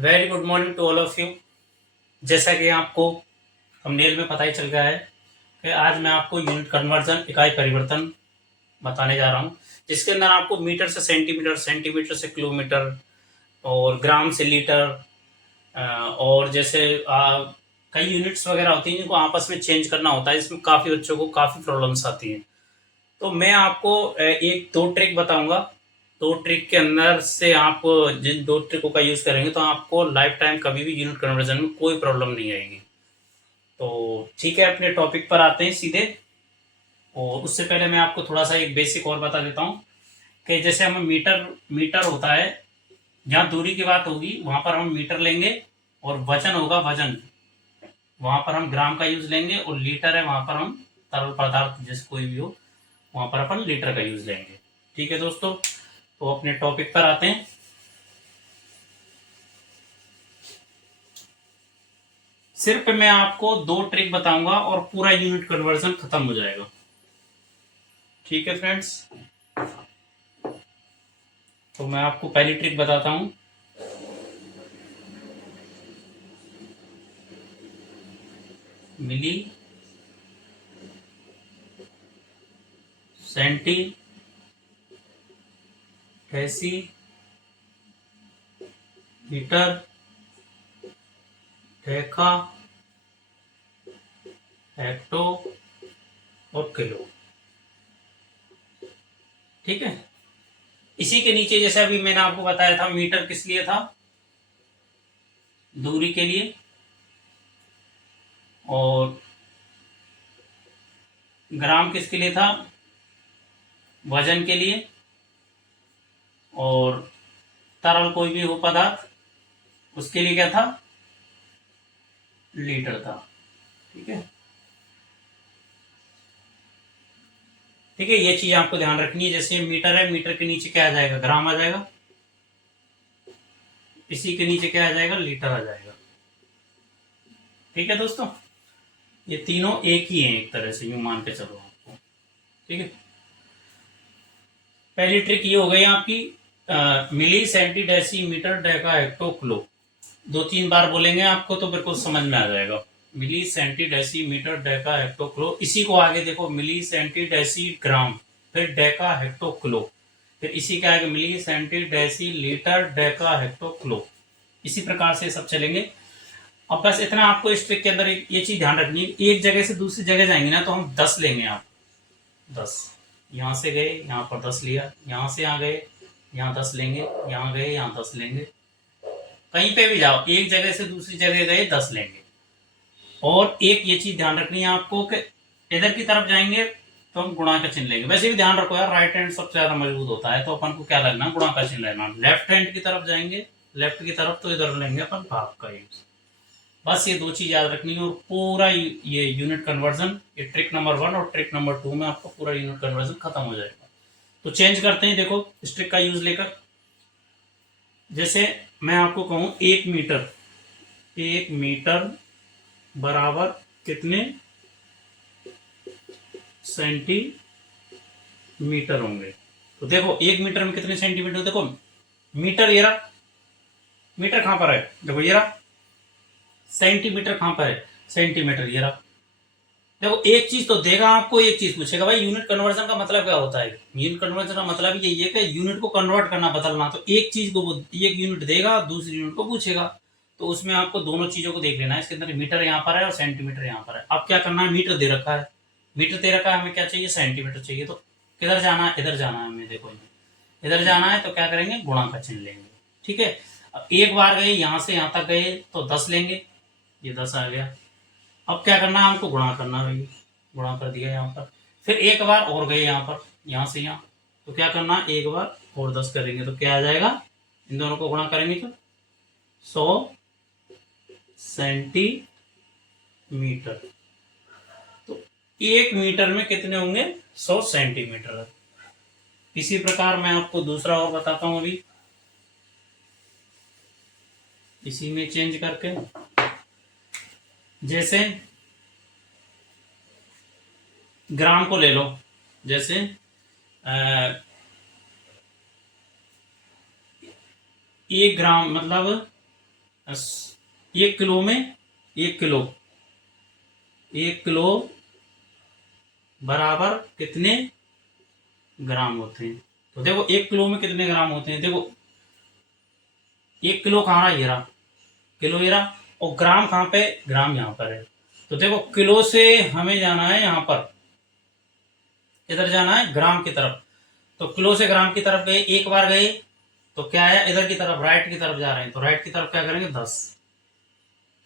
Very good morning to all of you. जैसा कि आपको थंबनेल में पता ही चल गया है कि आज मैं आपको यूनिट कन्वर्जन इकाई परिवर्तन बताने जा रहा हूँ, जिसके अंदर आपको मीटर से सेंटीमीटर, सेंटीमीटर से किलोमीटर और ग्राम से लीटर, और जैसे कई यूनिट्स वगैरह होती हैं जिनको आपस में चेंज करना होता है। इसमें काफ़ी बच्चों को काफ़ी प्रॉब्लम्स आती हैं। तो मैं आपको एक दो ट्रिक बताऊंगा। दो ट्रिक के अंदर से आप जिन दो ट्रिकों का यूज़ करेंगे तो आपको लाइफ टाइम कभी भी यूनिट कन्वर्जन में कोई प्रॉब्लम नहीं आएगी। तो ठीक है, अपने टॉपिक पर आते हैं सीधे। और उससे पहले मैं आपको थोड़ा सा एक बेसिक और बता देता हूँ कि जैसे हम मीटर मीटर होता है, जहाँ दूरी की बात होगी वहाँ पर हम मीटर लेंगे, और वजन होगा वजन, वहाँ पर हम ग्राम का यूज़ लेंगे, और लीटर है वहाँ पर हम तरल पदार्थ जैसे कोई भी हो वहाँ पर अपन लीटर का यूज़ लेंगे। ठीक है दोस्तों, तो अपने टॉपिक पर आते हैं। सिर्फ मैं आपको दो ट्रिक बताऊंगा और पूरा यूनिट कन्वर्जन खत्म हो जाएगा। ठीक है फ्रेंड्स, तो मैं आपको पहली ट्रिक बताता हूं। Milli centi deci metre deca hecto और किलो। ठीक है, इसी के नीचे जैसे अभी मैंने आपको बताया था, मीटर किस लिए था? दूरी के लिए। और ग्राम किसके लिए था? वजन के लिए। और तरल कोई भी हो पदार्थ उसके लिए क्या था? लीटर था। ठीक है, ठीक है, ये चीज आपको ध्यान रखनी है। जैसे मीटर है, मीटर के नीचे क्या आ जाएगा? ग्राम आ जाएगा। इसी के नीचे क्या आ जाएगा? लीटर आ जाएगा। ठीक है दोस्तों, ये तीनों एक ही हैं, एक तरह से यूं मान के चलो आपको। ठीक है, पहली ट्रिक ये हो गई आपकी। Milli centi deci metre deca hecto kilo. दो तीन बार बोलेंगे आपको तो बिल्कुल समझ में आ जाएगा। Milli centi deci metre deca hecto kilo. इसी को आगे देखो, मिली सेंटी डेसी ग्राम, फिर डेका हेक्टो किलो, फिर इसी के आगे milli centi deci litre deca hecto kilo. इसी प्रकार से सब चलेंगे। अब बस इतना आपको इस ट्रिक के अंदर ये चीज ध्यान रखनी है, एक जगह से दूसरी जगह जाएंगे ना तो हम 10 लेंगे। आप 10, यहाँ से गए यहाँ पर 10 लिया, यहाँ से यहाँ गए यहाँ 10 लेंगे, यहाँ गए यहाँ 10 लेंगे। कहीं पे भी जाओ, एक जगह से दूसरी जगह गए 10 लेंगे। और एक ये चीज ध्यान रखनी है आपको कि इधर की तरफ जाएंगे तो हम गुणा का चिन्ह लेंगे। वैसे भी ध्यान रखो यार, राइट हैंड सबसे ज्यादा मजबूत होता है, तो अपन को क्या लगना? गुणा का चिन्ह लेना। लेफ्ट हैंड की तरफ जाएंगे, लेफ्ट की तरफ, तो इधर लेंगे अपन भाग का यूज। बस ये दो चीज याद रखनी है, और पूरा ये यूनिट कन्वर्जन, ये ट्रिक नंबर 1 और ट्रिक नंबर 2 में आपका पूरा यूनिट कन्वर्जन खत्म हो जाएगा। तो चेंज करते हैं, देखो इस ट्रिक का यूज लेकर। जैसे मैं आपको कहूं 1 मीटर, 1 मीटर बराबर कितने सेंटीमीटर होंगे? तो देखो 1 मीटर में कितने सेंटीमीटर, देखो मीटर ये रहा, मीटर कहां पर है? देखो ये रहा। सेंटीमीटर कहां पर है? सेंटीमीटर ये रहा। देखो एक चीज तो देगा आपको, एक चीज पूछेगा, भाई यूनिट कन्वर्जन का मतलब क्या होता है? यूनिट कन्वर्जन का मतलब यही है कि यूनिट को कन्वर्ट करना, बदलना। तो एक चीज को एक यूनिट देगा, दूसरी यूनिट को पूछेगा। तो उसमें आपको दोनों चीजों को देख लेना है। इसके अंदर मीटर यहाँ पर है और सेंटीमीटर यहाँ पर है। अब क्या करना है? मीटर दे रखा है, मीटर दे रखा है, हमें क्या चाहिए? सेंटीमीटर चाहिए। तो किधर जाना है? इधर जाना है हमें। देखो इधर जाना है तो क्या करेंगे? गुणा का चिन्ह लेंगे। ठीक है, अब एक बार गए यहाँ से यहाँ तक गए तो 10 लेंगे, ये 10 आ गया। अब क्या करना है? हमको गुणा करना है, गुणा कर दिया यहाँ पर। फिर एक बार और गए यहाँ पर, यहाँ से यहाँ, तो क्या करना है? एक बार और 10 करेंगे तो क्या आ जाएगा? इन दोनों को गुणा करेंगे तो 100 सेंटीमीटर। तो 1 मीटर में कितने होंगे? 100 सेंटीमीटर। इसी प्रकार मैं आपको दूसरा और बताता हूं अभी, इसी में चेंज करके। जैसे ग्राम को ले लो। जैसे 1 ग्राम मतलब एक किलो में 1 किलो बराबर कितने ग्राम होते हैं। तो देखो 1 किलो में कितने ग्राम होते हैं, देखो 1 किलो कहाँ रहा, ये रहा किलो, ये रहा, और ग्राम कहाँ पे, ग्राम यहाँ पर है। तो देखो किलो से हमें जाना है यहाँ पर, इधर जाना है ग्राम की तरफ। तो किलो से ग्राम की तरफ गए, एक बार गए तो क्या है, इधर की तरफ राइट की तरफ जा रहे हैं, तो राइट की तरफ क्या करेंगे 10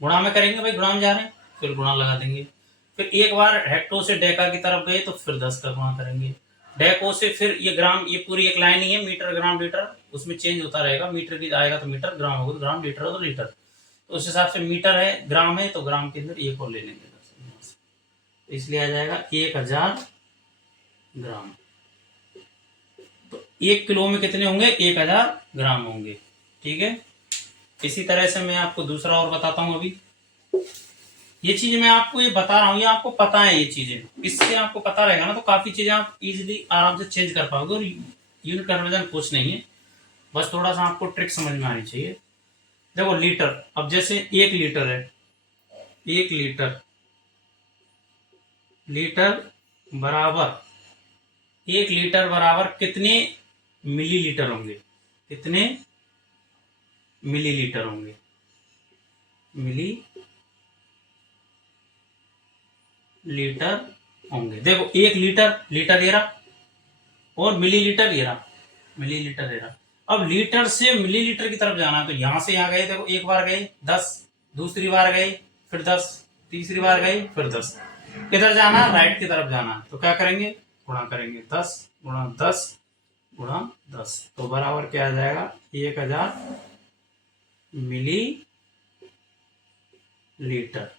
गुणा में करेंगे, भाई गुणा में जा रहे हैं, फिर गुणा लगा देंगे। फिर एक बार हेक्टो से डेका की तरफ गए तो फिर 10 का गुणा करेंगे। डेको से फिर ये ग्राम, ये पूरी एक लाइन ही है, मीटर ग्राम लीटर, उसमें चेंज होता रहेगा, मीटर की आएगा तो मीटर, ग्राम होगा तो ग्राम, लीटर हो तो लीटर। तो उस हिसाब से मीटर है, ग्राम है, तो ग्राम के अंदर एक और ले लेंगे, इसलिए आ जाएगा 1000 ग्राम। तो 1 किलो में कितने होंगे, 1000 ग्राम होंगे। ठीक है, इसी तरह से मैं आपको दूसरा और बताता हूं। अभी ये चीज मैं आपको ये बता रहा हूँ, ये आपको पता है, ये चीजें इससे आपको पता रहेगा ना, तो काफी चीजें आप इजीली आराम से चेंज कर पाओगे। और यूनिट कन्वर्जन कुछ नहीं है, बस थोड़ा सा आपको ट्रिक समझ में आनी चाहिए। देखो लीटर, अब जैसे 1 लीटर है, 1 लीटर, लीटर बराबर 1 लीटर बराबर कितने मिलीलीटर होंगे, कितने मिलीलीटर होंगे, मिली लीटर होंगे। देखो 1 लीटर, लीटर ये रहा, और मिलीलीटर ये रहा, मिलीलीटर ये रहा। अब लीटर से मिलीलीटर की तरफ जाना है, तो यहां से यहां गए, देखो एक बार गए 10, दूसरी बार गए फिर 10, तीसरी बार गए फिर 10। किधर जाना, राइट की तरफ जाना, तो क्या करेंगे, गुणा करेंगे, 10 गुणा 10 गुणा 10, तो बराबर क्या आ जाएगा, 1000 मिली लीटर।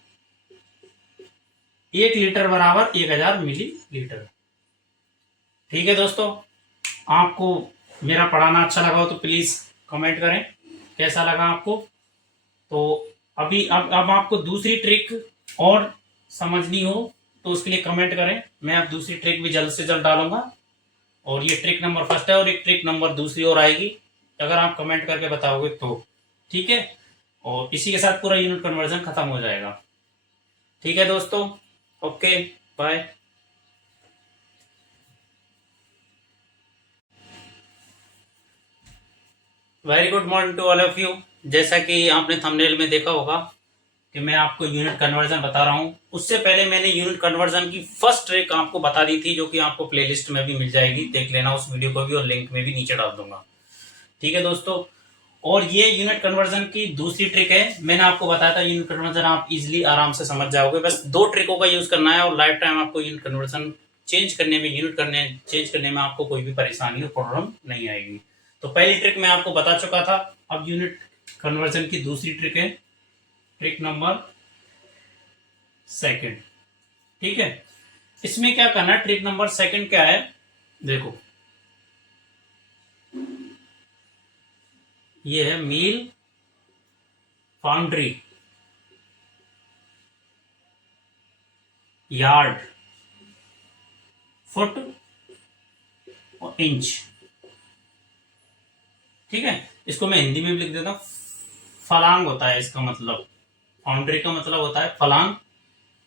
1 लीटर बराबर 1000 मिली लीटर। ठीक है दोस्तों, आपको मेरा पढ़ाना अच्छा लगा हो तो प्लीज कमेंट करें कैसा लगा आपको। तो अभी अब आपको दूसरी ट्रिक और समझनी हो तो उसके लिए कमेंट करें, मैं अब दूसरी ट्रिक भी जल्द से जल्द डालूंगा। और ये ट्रिक नंबर फर्स्ट है, और एक ट्रिक नंबर दूसरी और आएगी, अगर आप कमेंट करके बताओगे तो। ठीक है, और इसी के साथ पूरा यूनिट कन्वर्जन खत्म हो जाएगा। ठीक है दोस्तों, okay, bye. Very good morning to all of you. जैसा कि आपने थंबनेल में देखा होगा कि मैं आपको यूनिट कन्वर्जन बता रहा हूं, उससे पहले मैंने यूनिट कन्वर्जन की फर्स्ट ट्रिक आपको बता दी थी, जो कि आपको प्लेलिस्ट में भी मिल जाएगी, देख लेना उस वीडियो को भी, और लिंक में भी नीचे डाल दूंगा। ठीक है दोस्तों, और ये यूनिट कन्वर्जन की दूसरी ट्रिक है, मैंने आपको बताया था यूनिट कन्वर्जन आप इजिली आराम से समझ जाओगे, बस 2 ट्रिकों का यूज करना है, और लाइफ टाइम आपको यूनिट कन्वर्जन चेंज करने में, चेंज करने में आपको कोई भी परेशानी और प्रॉब्लम नहीं आएगी। तो पहली ट्रिक मैं आपको बता चुका था, अब यूनिट कन्वर्जन की दूसरी ट्रिक है, ट्रिक नंबर सेकंड। ठीक है, इसमें क्या करना है, ट्रिक नंबर सेकंड क्या है, देखो ये है मील, फाउंड्री, यार्ड, फुट और इंच। ठीक है, इसको मैं हिंदी में भी लिख देता हूं, फलांग होता है इसका मतलब, फाउंड्री का मतलब होता है फलांग,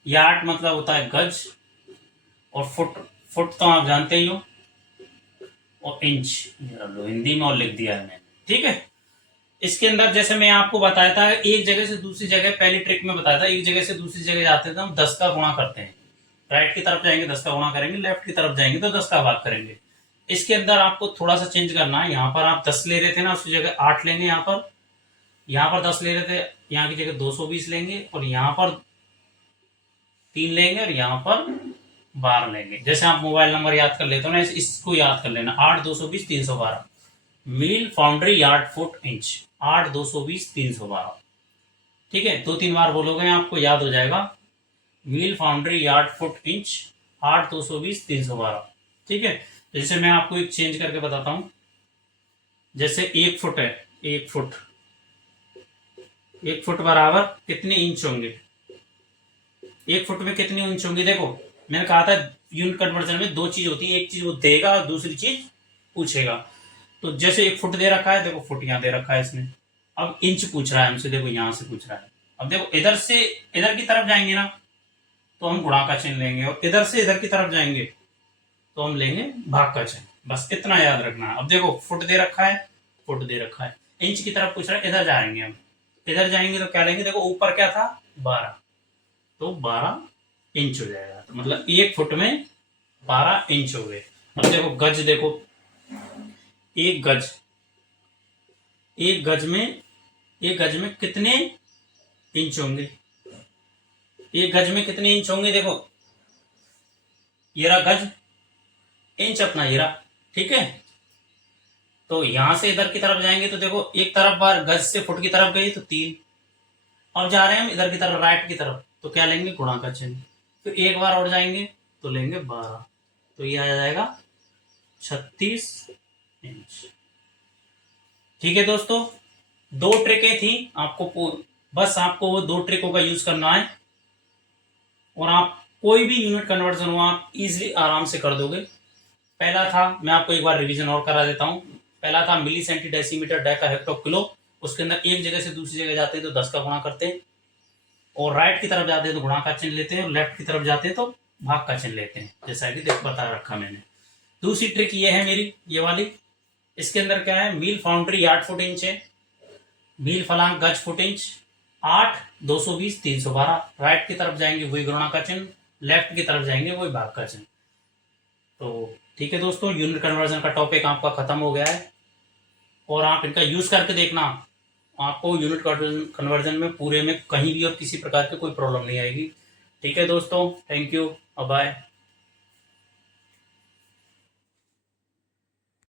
यार्ड मतलब होता है गज, और फुट, फुट तो आप जानते ही हो, और इंच हिंदी में और लिख दिया है मैंने। ठीक है, इसके अंदर जैसे मैं आपको बताया था, एक जगह से दूसरी जगह, पहली ट्रिक में बताया था, एक जगह से दूसरी जगह जाते थे हम 10 का गुणा करते हैं, राइट की तरफ जाएंगे 10 का गुणा करेंगे, लेफ्ट की तरफ जाएंगे तो 10 का भाग करेंगे। इसके अंदर आपको थोड़ा सा चेंज करना है, यहाँ पर आप 10 ले रहे थे ना, उसकी जगह 8 लेंगे, यहाँ पर 10 ले रहे थे, यहाँ की जगह 220 लेंगे, और यहाँ पर 3 लेंगे, और यहाँ पर 12 लेंगे। जैसे आप मोबाइल नंबर याद कर लेते हो ना, इसको याद कर लेना, 8 220 312, मील, फाउंड्री, यार्ड, फुट, इंच, 8 220 312। ठीक है, 2-3 बार बोलोगे आपको याद हो जाएगा, मील, फाउंड्री, यार्ड, फुट, इंच, 8 220 312। ठीक है, जैसे मैं आपको एक चेंज करके बताता हूं, जैसे 1 फुट है, 1 फुट, 1 फुट बराबर कितने इंच होंगे, 1 फुट में कितनी इंच होंगी। देखो मैंने कहा था यूनिट कन्वर्जन में 2 चीज होती है, एक चीज वो देगा और दूसरी चीज पूछेगा। तो जैसे 1 फुट दे रखा है, देखो फुट यहां दे रखा है इसने, अब इंच पूछ रहा है हमसे, देखो यहाँ से पूछ रहा है। अब देखो इधर से इधर की तरफ जाएंगे ना तो हम गुणा का चिन्ह लेंगे, और इधर से इधर की तरफ जाएंगे तो हम लेंगे भाग का चिन्ह। बस इतना याद रखना है। अब देखो फुट दे रखा है, फुट दे रखा है, इंच की तरफ पूछ रहा है, इधर जाएंगे हम। इधर जाएंगे तो क्या लेंगे, देखो ऊपर क्या था 12, तो 12 इंच हो जाएगा। तो मतलब 1 फुट में 12 इंच हो गए। अब देखो गज, देखो एक गज, एक गज में, एक गज में कितने इंच होंगे, एक गज में कितने इंच होंगे। देखो ये रहा गज, इंच अपना ये रहा, ठीक है। तो यहां से इधर की तरफ जाएंगे तो देखो एक तरफ बार गज से फुट की तरफ गई तो 3, और जा रहे हैं हम इधर की तरफ राइट की तरफ तो क्या लेंगे, गुणा का चिन्ह। तो एक बार और जाएंगे तो लेंगे 12, तो ये आ जाएगा 36 इंच। ठीक है दोस्तों, 2 ट्रिकें थी आपको, बस आपको वो 2 ट्रिकों का यूज करना है और आप कोई भी यूनिट कन्वर्जन हो आप इजीली आराम से कर दोगे। पहला था, मैं आपको एक बार रिवीजन और करा देता हूँ। पहला था milli centi decimetre deca hecto kilo, उसके अंदर एक जगह से दूसरी जगह जाते हैं तो 10 का गुणा करते हैं, और राइट की तरफ जाते हैं तो गुणा का चिन्ह लेते हैं, और लेफ्ट की तरफ जाते हैं तो भाग का चिन्ह लेते हैं, जैसा कि देख बता रखा मैंने। दूसरी ट्रिक ये है मेरी, ये वाली, इसके अंदर क्या है, मील फाउंड्री 8 फुट इंच है, मील फलांग गज फुट इंच 8, 220, 312। राइट की तरफ जाएंगे वही गुणा का चिन्ह, लेफ्ट की तरफ जाएंगे वही भाग का चिन्ह। तो ठीक है दोस्तों, यूनिट कन्वर्जन का टॉपिक आपका खत्म हो गया है, और आप इनका यूज करके देखना, आपको यूनिट कन्वर्जन में पूरे में कहीं भी और किसी प्रकार की कोई प्रॉब्लम नहीं आएगी। ठीक है दोस्तों, थैंक यू, बाय।